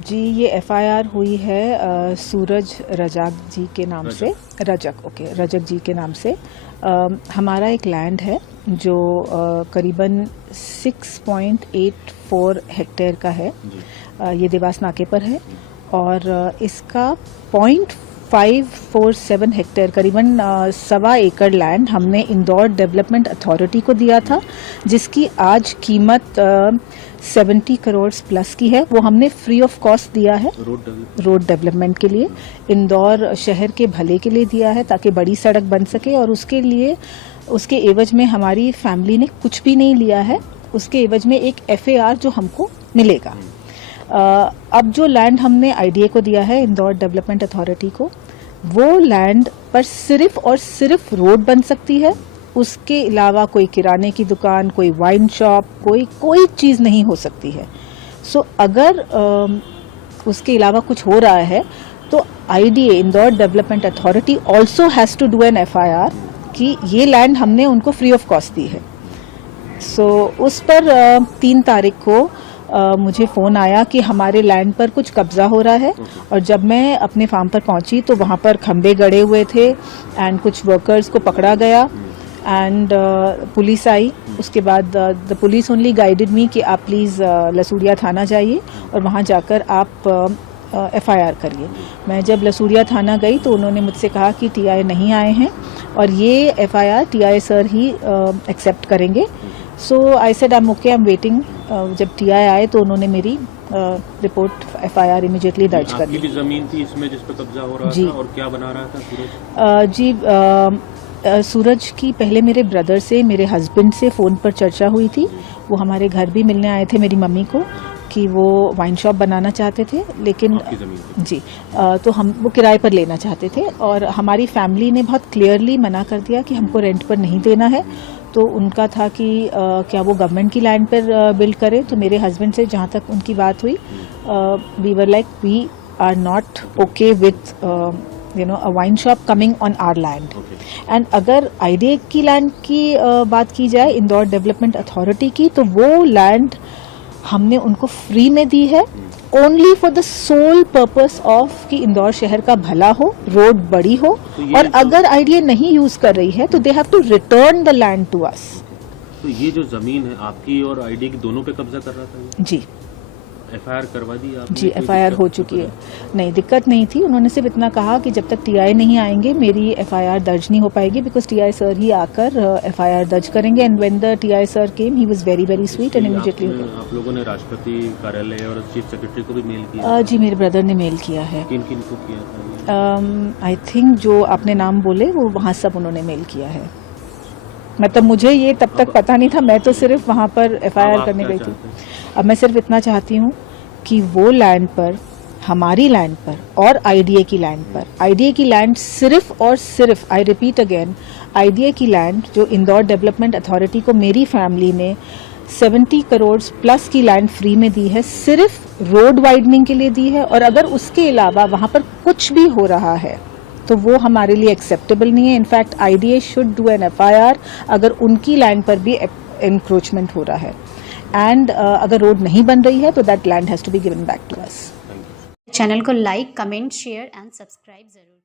जी, ये एफआईआर हुई है सूरज रजाक जी के नाम से। रजक जी के नाम से। हमारा एक लैंड है जो करीबन 6.84 हेक्टेयर का है। ये देवास नाके पर है और इसका 0.547 हेक्टेयर करीबन 1.25 एकड़ लैंड हमने इंदौर डेवलपमेंट अथॉरिटी को दिया था, जिसकी आज कीमत 70 करोड़ प्लस की है। वो हमने फ्री ऑफ कॉस्ट दिया है रोड डेवलपमेंट के लिए, इंदौर शहर के भले के लिए दिया है ताकि बड़ी सड़क बन सके। और उसके एवज में हमारी फैमिली ने कुछ भी नहीं लिया है, उसके एवज में एक एफएआर जो हमको मिलेगा। अब जो लैंड हमने आईडीए को दिया है, इंदौर डेवलपमेंट अथॉरिटी को, वो लैंड पर सिर्फ और सिर्फ रोड बन सकती है। उसके अलावा कोई किराने की दुकान, कोई वाइन शॉप, कोई चीज़ नहीं हो सकती है। सो अगर उसके अलावा कुछ हो रहा है तो IDA, Indore development authority, also has to do an FIR कि ये लैंड हमने उनको फ्री ऑफ कॉस्ट दी है। सो उस पर 3 तारीख को मुझे फ़ोन आया कि हमारे लैंड पर कुछ कब्जा हो रहा है। और जब मैं अपने फार्म पर पहुंची तो वहां पर खंबे गड़े हुए थे एंड कुछ वर्कर्स को पकड़ा गया एंड पुलिस आई। उसके बाद द पुलिस ओनली गाइडेड मी कि आप प्लीज़ लसूड़िया थाना जाइए और वहां जाकर आप एफआईआर करिए। मैं जब लसूड़िया थाना गई तो उन्होंने मुझसे कहा कि टीआई नहीं आए हैं और ये एफआईआर टीआई सर ही एक्सेप्ट करेंगे। So I said I am okay, I am waiting. जब टीआई आए तो उन्होंने मेरी रिपोर्ट एफआईआर इमीडिएटली दर्ज कर दी। आपकी भी जमीन थी इसमें जिस पर कब्जा हो रहा था, और क्या बना रहा था सूरज? जी, सूरज की पहले मेरे ब्रदर से, मेरे हस्बैंड से फ़ोन पर चर्चा हुई थी। वो हमारे घर भी मिलने आए थे मेरी मम्मी को कि वो वाइन शॉप बनाना चाहते थे, लेकिन जी तो हम वो किराए पर लेना चाहते थे। और हमारी फैमिली ने बहुत क्लियरली मना कर दिया कि हमको रेंट पर नहीं देना है। तो उनका था कि क्या वो गवर्नमेंट की लैंड पर बिल्ड करें। तो मेरे हस्बैंड से जहाँ तक उनकी बात हुई, we were like we are not okay with a wine shop coming on our land. And अगर आईडीए की लैंड की बात की जाए, इंदौर डेवलपमेंट अथॉरिटी की, तो वो लैंड हमने उनको फ्री में दी है only for the sole purpose of कि इंदौर शहर का भला हो, रोड बड़ी हो। और अगर आईडीए नहीं यूज कर रही है तो they have to return the land to us. तो ये जो जमीन है आपकी और आईडीए की दोनों पे कब्जा कर रहा था? जी, एफआईआर करवा दी आपने? जी, एफआईआर हो चुकी है। नहीं, दिक्कत नहीं थी। उन्होंने सिर्फ इतना कहा कि जब तक टीआई नहीं आएंगे मेरी एफआईआर दर्ज नहीं हो पाएगी, बिकॉज टीआई सर ही आकर एफआईआर दर्ज करेंगे। And when the TI sir came, he was very very sweet and immediately. आप लोगों ने राष्ट्रपति कार्यालय और चीफ सेक्रेटरी को भी मेल किया? जी, मेरे ब्रदर ने मेल किया है। किन किन को किया था? आई थिंक जो आपने नाम बोले वो वहाँ सब उन्होंने मेल किया है। मतलब मुझे ये तब तक पता नहीं था, मैं तो सिर्फ वहाँ पर एफआईआर करने गई थी। अब मैं सिर्फ इतना चाहती हूँ कि वो लैंड पर, हमारी लैंड पर और आईडीए की लैंड पर, आईडीए की लैंड सिर्फ और सिर्फ, आई रिपीट अगेन, आईडीए की लैंड जो इंदौर डेवलपमेंट अथॉरिटी को मेरी फैमिली ने 70 करोड़ प्लस की लैंड फ्री में दी है, सिर्फ रोड वाइडनिंग के लिए दी है। और अगर उसके अलावा वहाँ पर कुछ भी हो रहा है तो वो हमारे लिए एक्सेप्टेबल नहीं है। In fact IDA should do an FIR अगर उनकी लैंड पर भी एंक्रोचमेंट हो रहा है। एंड अगर रोड नहीं बन रही है तो that land has to be given back to us. Channel को like, comment, share and subscribe जरूर।